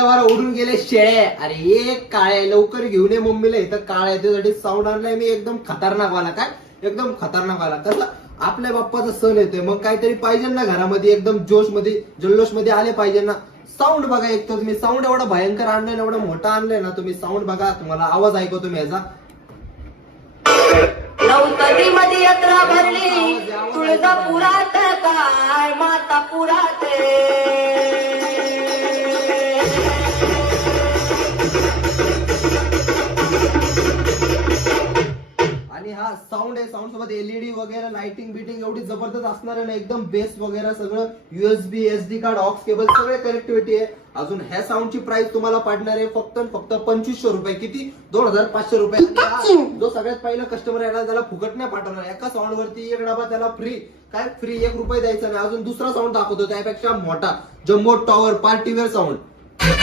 उडून गेले शेळे. अरे एक काळे लवकर घेऊन ये मम्मीला, इथं काळ्या त्यासाठी साऊंड आणलाय मी एकदम खतरनाक वाला. काय एकदम खतरनाक वाला. कसं आपल्या बाप्पाचा सण येतोय, मग काहीतरी पाहिजे ना घरामध्ये, एकदम जोश मध्ये जल्लोष मध्ये आले पाहिजे ना. साऊंड बघा एक तर तुम्ही, साऊंड एवढा भयंकर आणलाय, एवढा मोठा आणलाय ना तुम्ही. साऊंड बघा, तुम्हाला आवाज ऐकवतो मी याचा. नवतरीमध्ये यात्रा भरली तुळजापुरात, काय मातापुरात. आणि हा साऊंड आहे, साऊंड सोबत एलईडी वगैरे लाइटिंग बिटिंग एवढी जबरदस्त असणार आहे ना, एकदम बेस वगैरे सगळं, USB SD card aux cable सगळे कनेक्टिव्हिटी आहे. अजून ह्या साऊंडची प्राइस तुम्हाला पडणार आहे फक्त 2500 रुपये. किती? 2500 रुपये. जो सगळ्यात पहिला कस्टमर येणार त्याला फुकट नाही पाठवणार. एका साऊंड वरती एक डबा त्याला फ्री. काय फ्री? 1 रुपये द्यायचा नाही. अजून दुसरा साऊंड दाखवतो त्यापेक्षा मोठा, जम्बो टॉवर पार्टीवेअर साऊंड.